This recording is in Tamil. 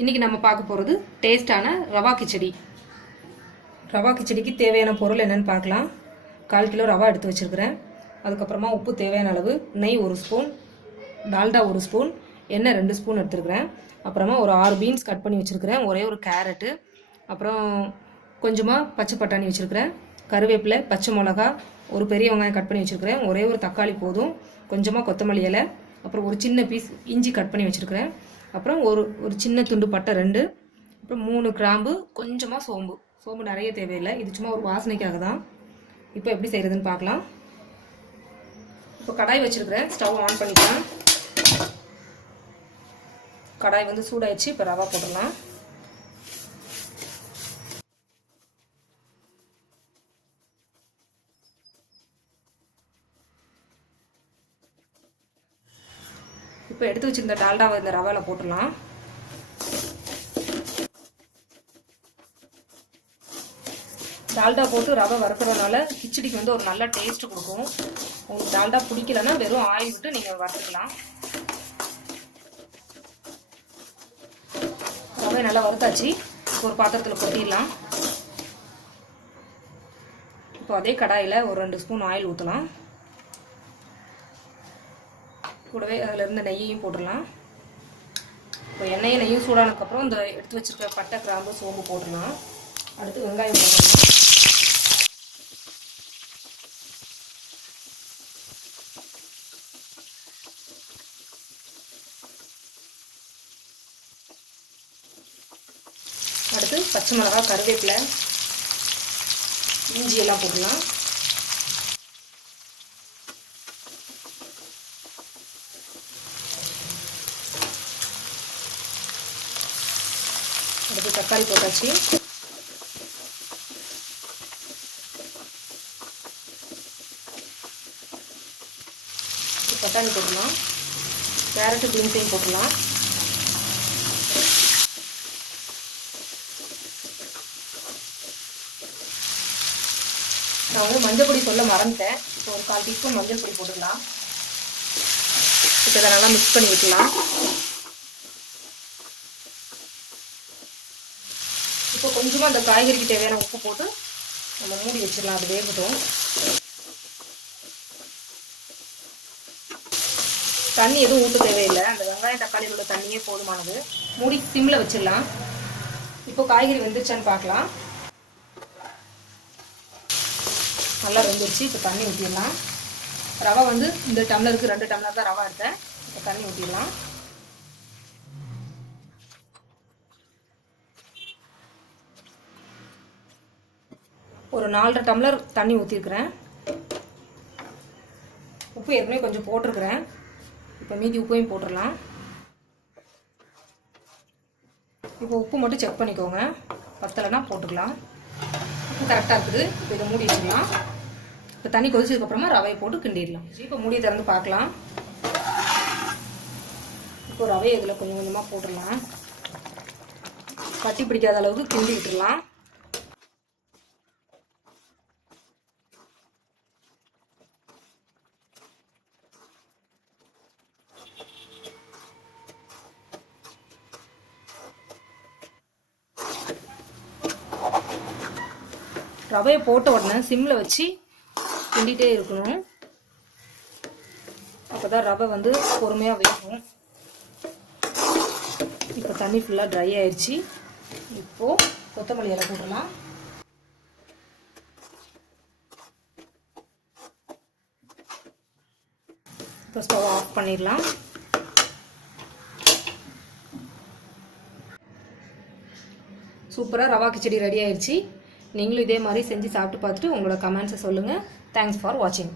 இன்றைக்கி நம்ம பார்க்க போகிறது டேஸ்டான ரவா கிச்சடி. ரவா கிச்சடிக்கு தேவையான பொருள் என்னென்னு பார்க்கலாம். 1/4 கிலோ ரவா எடுத்து வச்சுருக்கிறேன். அதுக்கப்புறமா உப்பு தேவையான அளவு, நெய் 1 ஸ்பூன், டால்டா 1 ஸ்பூன், எண்ணெய் 2 ஸ்பூன் எடுத்துருக்கிறேன். அப்புறமா ஒரு 6 பீன்ஸ் கட் பண்ணி வச்சுருக்கிறேன், ஒரே ஒரு கேரட்டு, அப்புறம் கொஞ்சமாக பச்சை பட்டாணி வச்சுருக்கிறேன், கருவேப்பிலை, பச்சை மிளகா, ஒரு பெரிய வெங்காயம் கட் பண்ணி வச்சுருக்கிறேன், ஒரே ஒரு தக்காளி போதும், கொஞ்சமாக கொத்தமல்லி இலை, அப்புறம் ஒரு சின்ன பீஸ் இஞ்சி கட் பண்ணி வச்சுருக்கிறேன், அப்புறம் ஒரு சின்ன துண்டு பட்டை 2, அப்புறம் 3 கிராம்பு, கொஞ்சமாக சோம்பு நிறைய தேவையில்லை, இது சும்மா ஒரு வாசனைக்காக தான். இப்போ எப்படி செய்கிறதுன்னு பார்க்கலாம். இப்போ கடாய் வச்சுருக்கிறேன், ஸ்டவ் ஆன் பண்ணிக்கலாம். கடாய் வந்து சூடாயிடுச்சு. இப்போ ரவா போட்டுடலாம். இப்போ எடுத்து வச்சிருந்த டால்டாவை இந்த ரவாவில் போட்டுடலாம். டால்டா போட்டு ரவை வறுக்கிறதுனால கிச்சடிக்கு வந்து ஒரு நல்ல டேஸ்ட் கொடுக்கும். உங்களுக்கு டால்டா பிடிக்கலன்னா வெறும் ஆயில் விட்டு நீங்கள் வறுத்துக்கலாம். ரவை நல்லா வறுத்தாச்சு. ஒரு பாத்திரத்தில் கொட்டிடலாம். இப்போ அதே கடாயில் ஒரு 2 ஸ்பூன் ஆயில் ஊற்றலாம். கூடவே அதில் இருந்த நெய்யையும் போட்டுடலாம். இப்போ நெய்யும் சூடானதுக்கப்புறம் இந்த எடுத்து வச்சுருக்க பட்டை, கிராம்பு, சோம்பு போட்டுடலாம். அடுத்து வெங்காயம் போட்டுடலாம். அடுத்து பச்சை மிளகா, கருவேப்பிலை, இஞ்சி எல்லாம் போட்டுடலாம். அடுத்து தக்காளி போட்டாச்சு. பட்டாணி போட்டுடலாம். கேரட்டு, பீன்ஸையும் போட்டுடலாம். நான் வந்து மஞ்சள் பொடி சொல்ல மறந்துட்டேன். இப்போ ஒரு 1/4 டீஸ்பூன் மஞ்சள் பொடி போட்டுக்கலாம். இப்போ இதை நல்லா மிக்ஸ் பண்ணி விட்டுலாம். இப்போ கொஞ்சமாக அந்த காய்கறிக்கு தேவையான உப்பு போட்டு நம்ம மூடி வச்சிடலாம். அது வேகட்டும். தண்ணி எதுவும் ஊற்ற தேவையில்லை. அந்த வெங்காயம் தக்காளியோட தண்ணியே போதுமானது. மூடி சிம்மில் வச்சிடலாம். இப்போ காய்கறி வெந்துருச்சான்னு பார்க்கலாம். நல்லா வெந்துருச்சு. இப்போ தண்ணி ஊற்றிடலாம். ரவை வந்து இந்த டம்ளருக்கு 2 டம்ளர் தான் ரவை எடுத்தேன். இப்போ தண்ணி ஊற்றிடலாம். ஒரு 4.5 டம்ளர் தண்ணி ஊற்றிருக்கிறேன். உப்பு ஏற்கனவே கொஞ்சம் போட்டிருக்கிறேன். இப்போ மீதி உப்பையும் போட்டுடலாம். இப்போ உப்பு மட்டும் செக் பண்ணிக்கோங்க, பத்தலைன்னா போட்டுக்கலாம். உப்பு கரெக்டாக இருக்குது. இப்போ இதை மூடி வச்சுக்கலாம். இப்போ தண்ணி கொதிச்சதுக்கப்புறமா ரவையை போட்டு கிண்டிடலாம். இப்போ மூடியை திறந்து பார்க்கலாம். இப்போ ரவையை இதில் கொஞ்சம் கொஞ்சமாக போட்டுடலாம். கட்டி பிடிக்காத அளவுக்கு கிண்டி விட்டுடலாம். ரவையை போட்ட உடனே சிம்மில் வச்சு கிண்டிகிட்டே இருக்கணும். அப்போ தான் ரவை வந்து பொறுமையாக வேகும். இப்போ தண்ணி ஃபுல்லாக ட்ரை ஆயிடுச்சு. இப்போது கொத்தமல்லி இலை போட்டுடலாம். இப்போ ஸ்டவ் ஆஃப் பண்ணிடலாம். சூப்பராக ரவா கிச்சடி ரெடி ஆயிடுச்சு. நீங்களும் இதே மாதிரி செஞ்சு சாப்பிட்டு பார்த்துட்டு உங்களோட கமெண்ட்ஸை சொல்லுங்கள். தேங்க்ஸ் ஃபார் வாட்சிங்.